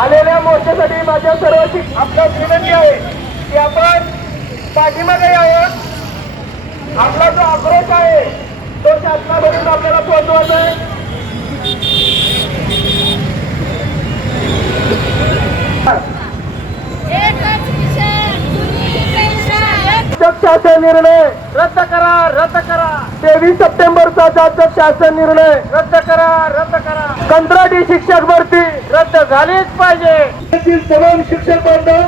आलेल्या मोर्चासाठी माझ्या सर्व शिक- आपल्यास विनंती आहे की आपण पाठीमागे यावं. आपला जो आक्रोश आहे तो शासनाकडून आपल्याला पोहोचवायचा आहे. शासन निर्णय रद्द करा रद्द करा. तेवीस सप्टेंबरचा जाचक शासन निर्णय. रद्द करा रद्द करा. कंत्राटी शिक्षक भरती. रद्द झालीच पाहिजे. राज्यातील तमाम शिक्षक बांधव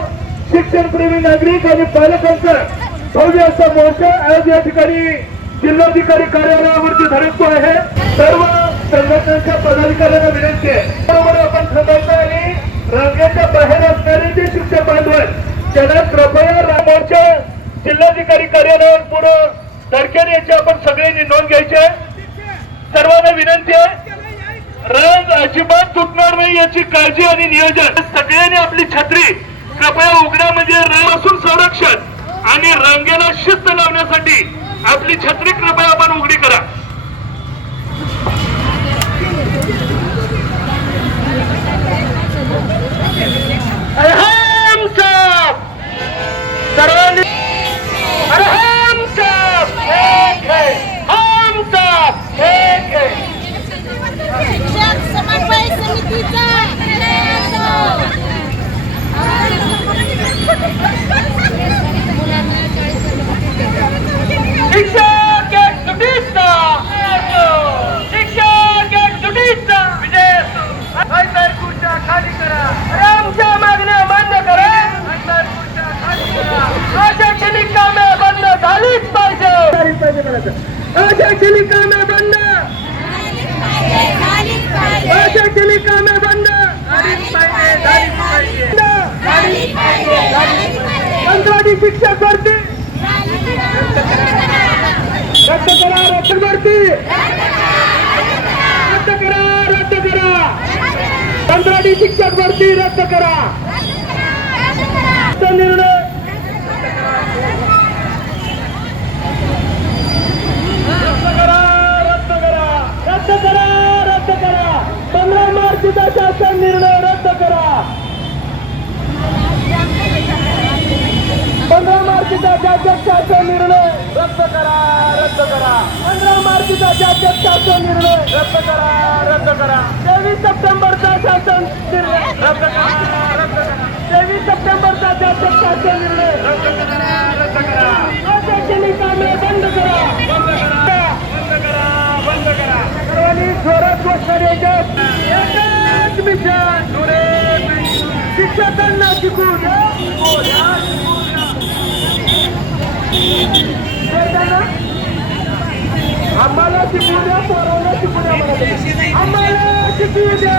शिक्षण प्रेमी नागरिक आणि पालकांचा भव्य असा मोर्चा आज या ठिकाणी जिल्हाधिकारी कार्यालयावरती धडकतो आहे. सर्व संघटनांच्या पदाधिकाऱ्यांना विनंती आहे. बरोबर आपण थांबायचं आणि रांगेच्या बाहेर असणारे जे शिक्षक बांधव आहेत त्यांना कृपया मोर्चा जिल्हाधिकारी कार्यालयावर पुढं धडक्याने याची आपण सगळ्यांनी नोंद घ्यायची. आहे सर्वांना विनंती आहे. रंग अजिबात तुटणार नाही याची काळजी आणि नियोजन. सगळ्यांनी आपली छत्री कृपया उघड्या म्हणजे रांगापासून संरक्षण आणि रांगेला शिस्त लावण्यासाठी आपली छत्री कृपया आपण उघडी करा. अरे हम सब सर्वांनी अरे हम सब एक है हम सब एक है शिक्षक समन्वय समितीचा शिक्षक एक सुटीचा शिक्षक एक सुटीचा विजय असो अंतर खुर्च्या खाली करा आमच्या मागण्या मान्य करा अंतर खुर्च्या खाली करा अशैक्षणिक कामे बंद झालीच पाहिजे अशैक्षणिक कामे बंद. अशैक्षणिक कामे बंद. कंत्राटी शिक्षक भरती. रद्द करा रद्द भरती. रद्द करा रद्द करा. कंत्राटी शिक्षक भरती रद्द करा. निर्णय रद्द करा रद्द करा रद्द करा रद्द करा पंधरा मार्चचा शासन निर्णय रद्द करा पंधरा मार्चचा जागतिक शासन निर्णय रद्द करा रद्द करा. पंधरा मार्चचा जागतिक शासन निर्णय. रद्द करा रद्द करा. तेवीस सप्टेंबरचा शासन निर्णय. रद्द करा रद्द करा. तेवीस सप्टेंबरचा जागतिक शासन निर्णय. रद्द करा रद्द करा. अशैक्षणिक कामे बंद करा. बंद करा बंद करा बंद करा. सर्वांनी जोरात घोषणा मिशन. शिक्षकांना शिकू द्या शिकू द्या शिकू द्या आम्हाला शिकू द्या पोरांना शिकू द्या मला आम्हाला शिकू द्या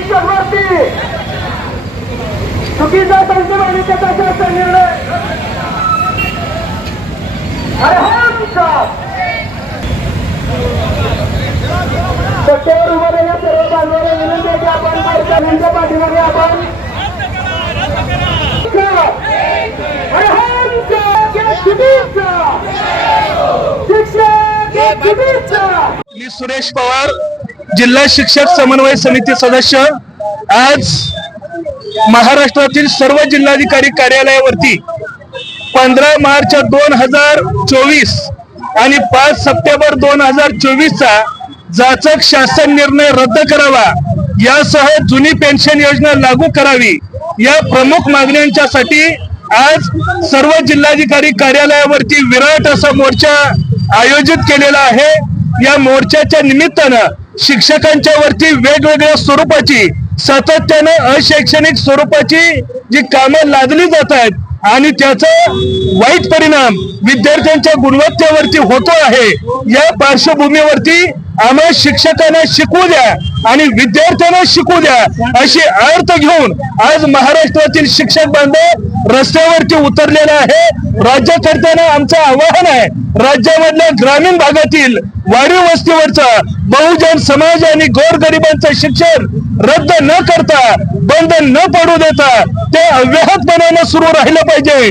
शिक्षक भरती चुकीचा संख्येमध्ये त्याचा निर्णय. अरे हा शिक्षक सत्तेवर उभारलेल्या या सर्व बांधवाला विनंती आहे की आपण पालकांच्या पाठीमागे आपण मी सुरेश पवार. जिल्हा शिक्षक समन्वय समिती सदस्य आज महाराष्ट्रातील सर्व जिल्हाधिकारी कार्यालयावरती पंधरा मार्च दोन हजार चोवीस आणि पाच सप्टेंबर दोन हजार चोवीसचा जाचक शासन निर्णय रद्द करावा. यासह जुनी पेन्शन योजना लागू करावी. या प्रमुख मागण्यांच्यासाठी आज सर्व जिल्हाधिकारी कार्यालयावरती विराट असा मोर्चा आयोजित केलेला आहे. या मोर्चाच्या निमित्तानं शिक्षकांच्या वरती वेगवेगळ्या स्वरूपाची सातत्यानं अशैक्षणिक स्वरूपाची जी कामं लादली जात आहेत आणि त्याचा वाईट परिणाम विद्यार्थ्यांच्या गुणवत्तेवरती होतो आहे या पार्श्वभूमीवरती आम्हा शिक्षकांना शिकवू द्या आणि विद्यार्थ्यांना शिकू द्या अशी अर्थ घेऊन आज महाराष्ट्रातील शिक्षक बांधव रस्त्यावरती उतरलेला आहे. राज्यकर्त्यांना आमचं आवाहन आहे राज्यामधल्या ग्रामीण भागातील वाढीव वस्तीवरचा बहुजन समाज आणि गोरगरिबांचं शिक्षण रद्द न करता बंद न पडू देता ते अव्याहतपणानं सुरू राहिलं पाहिजे.